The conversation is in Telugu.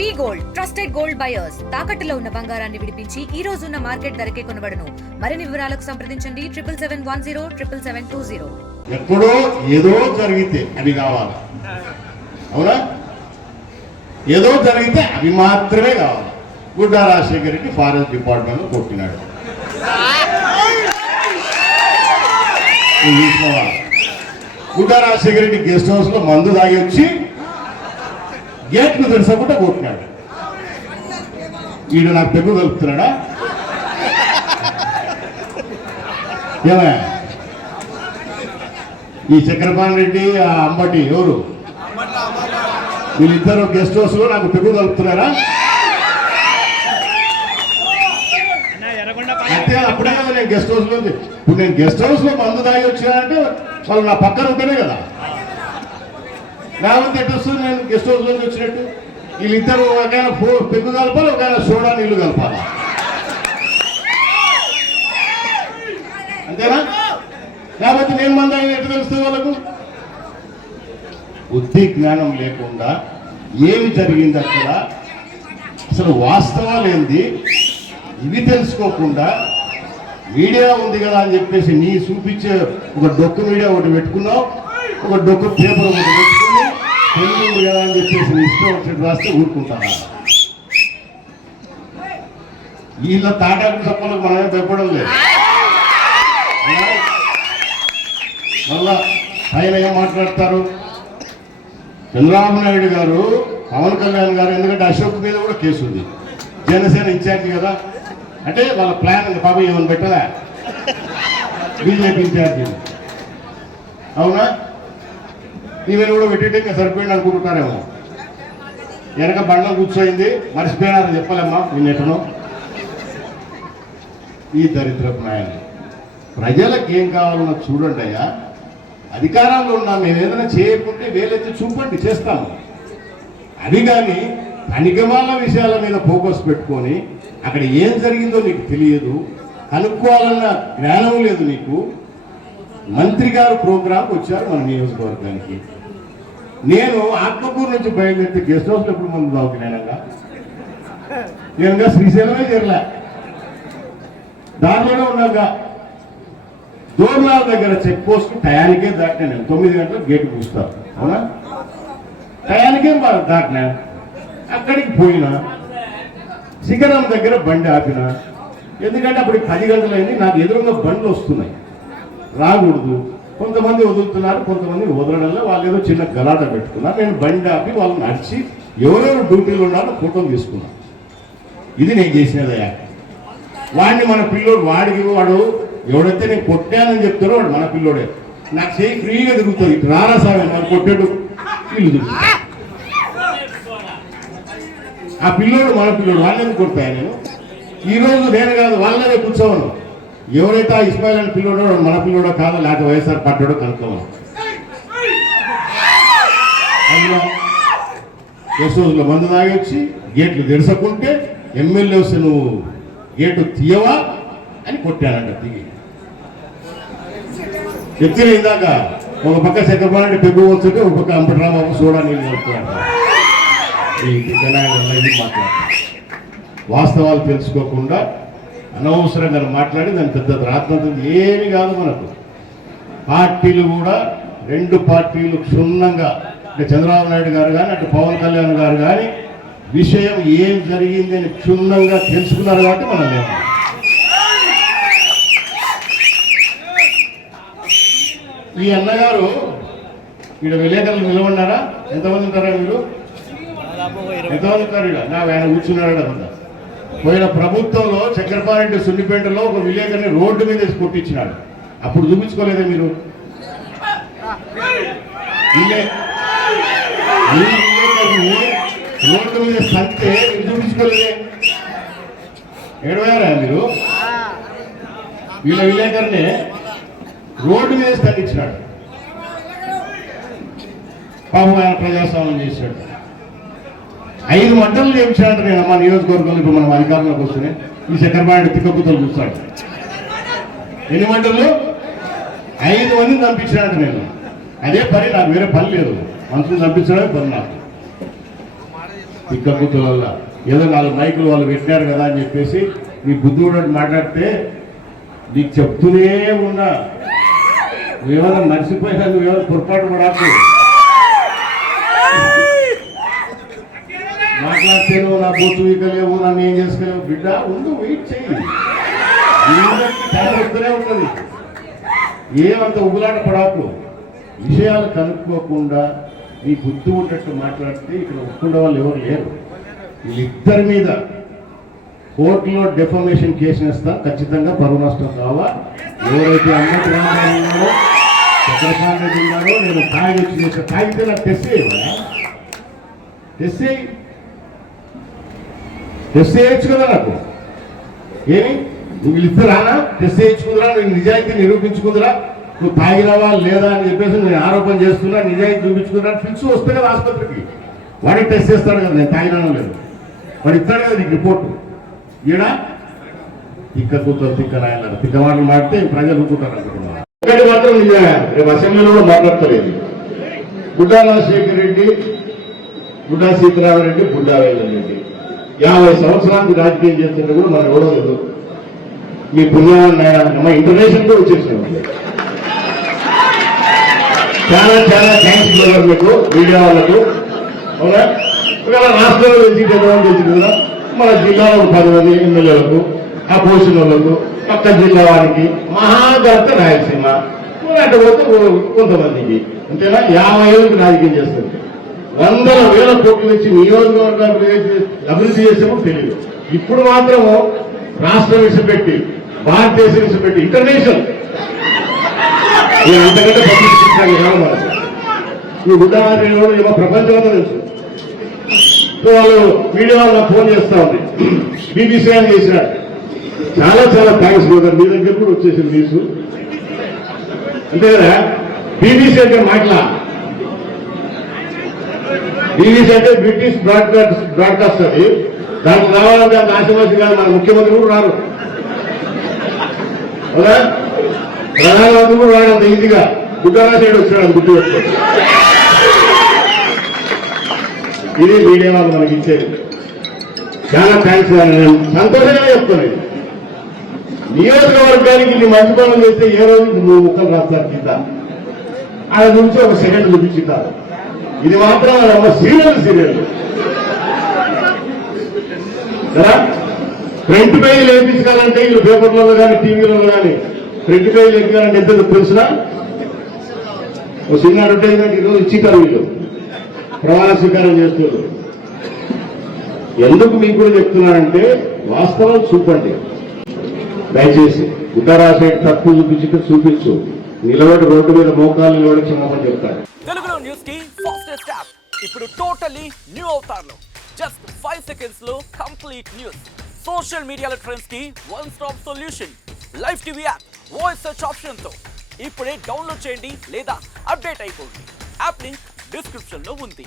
వి గోల్డ్ ట్రస్టెడ్ గోల్డ్ బయర్స్ తాకట్టులో ఉన్న బంగారాన్ని విడిపించి ఈ రోజు ఉన్న మార్కెట్ ధరకే కొనబడును. మరిన్ని వివరాలకు సంప్రదించండి 7710777020. ఎక్కడో ఏదో జరిగితే అవి కావాలి, అవునా? ఏదో జరిగితే అవి మాత్రమే కావాలి. గుడ్డా రాజశేఖర్ రెడ్డి ఫారెస్ట్ డిపార్ట్మెంట్ కొట్టినాడు. గుడ్డా రాజశేఖర్ రెడ్డి గెస్ట్ హౌస్ లో మందు తాగి వచ్చి గేట్లు తెరసకుండా కొట్టినాడు. వీడు నాకు పెగ్గు కలుపుతున్నాడా? ఏమయ్యా, ఈ చక్రపాణి రెడ్డి ఆ అంబటి ఎవరు వీళ్ళిద్దరు గెస్ట్ హౌస్ లో నాకు పెగ్గు కలుపుతున్నారా? అయితే అప్పుడే కదా నేను గెస్ట్ హౌస్ లో ఇప్పుడు నేను గెస్ట్ హౌస్ లో మందు తాగి వచ్చానంటే వాళ్ళు నా పక్కన ఉంటేనే కదా. లేకపోతే ఎటు వస్తుంది నేను గెస్ట్ హౌస్ లోకి వచ్చినట్టు? వీళ్ళిద్దరు ఒకైనా పెగ్గు కలపాలి, ఒకైనా సోడా నీళ్లు కలపాలి, అంతేనా? లేకపోతే నేను మంది ఆయన ఎట్టు తెలుస్తుంది వాళ్ళకు? బుద్ధి జ్ఞానం లేకుండా ఏమి జరిగింది అక్కడ, అసలు వాస్తవాలు ఏంది ఇవి తెలుసుకోకుండా మీడియా ఉంది కదా అని చెప్పేసి నీ చూపించే ఒక డొక్కు మీడియా ఒకటి పెట్టుకున్నావు, ఒక డొక్కు పేపర్ ఒకటి పెట్టుకుని పెళ్లి ఉంది కదా అని చెప్పేసి నీ ఇష్టం ఒకటి రాస్తే ఊరుకుంటాను. వీళ్ళ తాటాకు తప్పలకు మనమే భయపడం లేదు. మళ్ళా ఆయన ఏం మాట్లాడతారు? చంద్రబాబు నాయుడు గారు, పవన్ కళ్యాణ్ గారు, ఎందుకంటే అశోక్ మీద కూడా కేసు ఉంది, జనసేన ఇన్ఛార్జి కదా, అంటే వాళ్ళ ప్లాన్ బాబు ఏమని పెట్టదా బీజేపీ ఇన్ఛార్జి, అవునా? ఈమెను కూడా పెట్టేటే ఇంకా సరిపోయింది అనుకుంటున్నారేమో. వెనక బండ్లో కూర్చోయింది, మర్చిపోయినారని చెప్పలేమ్మా నిన్నెటను. ఈ దరిద్రపు నాయన ప్రజలకు ఏం కావాలన్నా చూడండి అయ్యా. అధికారంలో ఉన్నాం, మేము ఏదైనా చేయకుంటే వేలెత్తి చూపండి, చేస్తాము. అది కానీ అనిగమాల విషయాల మీద ఫోకస్ పెట్టుకొని అక్కడ ఏం జరిగిందో నీకు తెలియదు, కనుక్కోవాలన్న జ్ఞానం లేదు నీకు. మంత్రి గారు ప్రోగ్రాంకి వచ్చారు మన నియోజకవర్గానికి. నేను ఆత్మకూరు నుంచి బయలుదేరితే గెస్ట్ హౌస్లో ఎప్పుడు మంది తాగుతున్నానంగా, నేనుగా శ్రీశైలమే చేరలే, దానిలోనే ఉన్నాగా. దోర్నాల దగ్గర చెక్ పోస్ట్ టయానికే దాటినా, నేను 9 గంటలకు గేటు పూస్తాను, అవునా? టయానికే దాటినా, అక్కడికి పోయినా శిఖరం దగ్గర బండి ఆపిన, ఎందుకంటే అప్పుడు 10 గంటలైంది, నాకు ఎదురుగా బండ్లు వస్తున్నాయి, రాకూడదు. కొంతమంది వదులుతున్నారు, కొంతమంది వదలడంలో వాళ్ళు ఏదో చిన్న గలాట పెట్టుకున్నారు. నేను బండి ఆపి వాళ్ళని నడిచి ఎవరెవరు డ్యూటీలు ఉన్నారో ఫోటోలు తీసుకున్నాను. ఇది నేను చేసినదయ్యా. వాడిని మన పిల్లోడు, వాడికి వాడు ఎవడైతే నేను కొట్టానని చెప్తారో వాడు మన పిల్లోడే. నాకు చేయి ఫ్రీగా తిరుగుతుంది, రారా సార్ మనం కొట్టాడు వీళ్ళు తిరుగుతుంది. ఆ పిల్లోడు మన పిల్లోడు, వాళ్ళని కొడతాయి. నేను ఈరోజు నేను కాదు వాళ్ళనే కూర్చోవను, ఎవరైతే ఆ ఇస్మాయిల్ అని పిల్లోడో మన పిల్లోడో కాదో, లేకపోతే వైఎస్ఆర్ పట్టాడో కనుక్కోవాలి. గెస్ట్ హౌస్లో మందు తాగి వచ్చి గేట్లు తెరసకుంటే ఎమ్మెల్యే వస్తే నువ్వు గేటు తీయవా అని కొట్టానంట. దిగి ఎత్తిన ఇందాక ఒక పక్క చక్రపాణి పెగ్గు వస్తుంటే ఒక పక్క అంబటరాబాబు సోడా నీళ్ళు కలుపుతాడు. మాట్లాడు వాస్తవాలు తెలుసుకోకుండా అనవసరంగా మాట్లాడి దాని పెద్ద రాత్మతం ఏమి కాదు మనకు. పార్టీలు కూడా 2 పార్టీలు క్షుణ్ణంగా, అంటే చంద్రబాబు నాయుడు గారు కానీ అటు పవన్ కళ్యాణ్ గారు కానీ విషయం ఏం జరిగింది అని క్షుణ్ణంగా తెలుసుకున్నారు కాబట్టి మనం లేదు. ఈ అన్నగారు ఇక్కడ విలేకరులు నిలబడినారా? ఎంతమంది ఉంటారా మీరు? ఎంతమంది ఉంటారు ఇక్కడ? ఆయన కూర్చున్నాడు కదా. పోయిన ప్రభుత్వంలో చక్రపాణి సున్నిపేటలో ఒక విలేకరిని రోడ్డు మీద కొట్టించినాడు. అప్పుడు చూపించుకోలేదా మీరు? రోడ్డు మీద సంతే చూపించుకోలేదే, ఏడవారా మీరు? వీళ్ళ విలేకరిని రోడ్డు మీద స్తంభించినాడు. పాపం ఆయన ప్రజాస్వామ్యం చేశాడు. 5 మంటలు చేయించాడు. నేను మా నియోజకవర్గంలో ఇప్పుడు మనం అధికారంలోకి వస్తున్నాయి, ఈ చక్రపాణి తిక్కకుతలు చూస్తాడు. ఎన్ని మంటలు? 5 మందిని పంపించాడు. నేను అదే పని, నాకు వేరే పని లేదు, మనుషులు పంపించడమే పని నాకు. పిక్క కూతుల వల్ల ఏదో 4 మైకులు వాళ్ళు పెట్టినారు కదా అని చెప్పేసి నీ బుద్ధి కూడా మాట్లాడితే నీకు చెప్తూనే ఉన్నా, నువ్వేమైనా మర్చిపోయినా నువ్వేమైనా పొరపాటు పడాకు. మాట్లాడితే నువ్వు నా బొత్తు వీకలేవు, నన్ను ఏం చేసుకోలేవు. బిడ్డ ముందు వెయిట్ చేయి, చెప్తూనే ఉంటుంది. ఏమంత ఉగులాట పడాకు. విషయాలు కనుక్కోకుండా నీ బుద్ధి ఉన్నట్టు మాట్లాడితే ఇక్కడ ఒప్పుకునే వాళ్ళు ఎవరు లేరు. వీళ్ళిద్దరి మీద కోర్టులో డెఫమేషన్ కేసు వేస్తా, ఖచ్చితంగా పరువు నష్టం కావా. ఎవరైతే అన్నట్టు ఉన్నారో చంద్రబాబు రెడ్డి ఉన్నారో నేను తాగి చేసే తాగితే నాకు టెస్ట్ చేయొచ్చు కదా. నాకు ఏమి నువ్వు వీళ్ళిద్దరు రానా టెస్ట్ చేయించుకుందిరా, నేను నిజాయితీ నిరూపించుకుందిరా, నువ్వు తాగినవా లేదా అని చెప్పేసి నేను ఆరోపణ చేస్తున్నా, నిజాయితీ చూపించుకున్నా ఫిక్స్ వస్తే కదా ఆసుపత్రికి, వాడికి టెస్ట్ చేస్తాడు కదా నేను తాగినానో లేదు, వాడు ఇస్తాడు కదా నీకు రిపోర్టు. ఈడ తిక్క కూతురు తిక్క రాయాలి, తిక్క మాటలు మాడితే ప్రజలు ఊరుకుంటారు అనుకుంటున్నారు. ఒకటి మాత్రం నిజంగా రేపు అసెంబ్లీలో కూడా మాట్లాడతలేదు. బుడ్డా రాజశేఖర రెడ్డి, బుడ్డా సీతారామరెడ్డి, బుడ్డా వేంద్ర రెడ్డి 50 సంవత్సరానికి రాజకీయం చేస్తుంటే కూడా మనం ఎవరో లేదు. మీ పుణ్యాన్ని ఇంటర్నేషనల్ కూడా వచ్చేసాం. చాలా చాలా థ్యాంక్స్ బ్రదర్ మీకు, మీడియా వాళ్ళకు. అవునా, ఒకవేళ రాష్ట్రంలో తెలిసింది కదా, మన జిల్లాలో 10 మంది ఎమ్మెల్యేలకు, ఆ పోషన్ వాళ్ళకు, పక్క జిల్లా వారికి, మహాగర్త రాయలసీమ అటు పోతే కొంతమందికి, అంతేనా 50 ఏళ్ళకి రాజకీయం చేస్తుంది. 100,000 కోట్లు ఇచ్చి నియోజకవర్గాలు అభివృద్ధి చేసేమో తెలియదు. ఇప్పుడు మాత్రము రాష్ట్రం విషపెట్టి, భారతదేశం విషపెట్టి ఇంటర్నేషనల్ అంతకంటే పంపించాలి కాదు మనకు. ఈ ఉదాహరణ ఏమో ప్రపంచంలో తెలుసు. సో వాళ్ళు మీడియా వాళ్ళు ఫోన్ చేస్తా ఉంది, బీబీసీ అని చేసినాడు. చాలా చాలా థ్యాంక్స్ బ్రదర్, మీ దగ్గర కూడా వచ్చేసింది న్యూస్. అంతే కదా, బీబీసీ అంటే మాట్లా, బీబీసీ అంటే బ్రిటిష్ బ్రాడ్కాస్ట్. అది దానికి రావాలంటే అంత ఆశమాసి కాదు, మన ముఖ్యమంత్రి కూడా రారు కదా, ప్రధానమంత్రి కూడా రాడంత ఈజీగా. గుడ్డరా సైడ్ వచ్చాడు అని గుర్తు పెట్టుకోండి. ఇది మీడియా వాళ్ళు మనకి ఇచ్చేది. చాలా థ్యాంక్స్. నేను సంతోషంగా చెప్తాను. నియోజకవర్గానికి నీ మంచి పనులు చేస్తే ఏ రోజు 3 ముక్కలు రాస్తారు కింద, ఆయన గురించి 1 సెకండ్ చూపించుతారు. ఇది మాత్రం సీరియల్ కదా. ఫ్రంట్ పేజీ వేయించాలంటే వీళ్ళు పేపర్లలో కానీ టీవీలలో కానీ ఫ్రంట్ పేజీ ఎక్కాలంటే ఎంత తెలిసినా ఒక చిన్న అడ్వర్టైజ్మెంట్ ఈరోజు ఇచ్చిటారు వీళ్ళు, ప్రమాణ స్వీకారం చేస్తున్నారు. ఎందుకు మీకు కూడా చెప్తున్నానంటే వాస్తవం చూపండి దయచేసి. ఉత్తరాసైడ్ తక్కువ చూపించు, నిలబడి రోడ్డు మీద మోకాలు నిలబడి క్షమాపణ చెప్తారు. తెలుగులో న్యూస్ కి ఫాస్టెస్ట్ యాప్ ఇప్పుడు టోటల్లీ న్యూ అవతార్లో జస్ట్ 5 సెకండ్స్ లో కంప్లీట్ న్యూస్. సోషల్ మీడియాలో ట్రెండ్స్ కి 1 stop solution. Live TV app voice search option తో ఇప్పుడే డౌన్లోడ్ చేయండి లేదా అప్డేట్ అయిపోండి. యాప్ లింక్ డిస్క్రిప్షన్ లో ఉంది.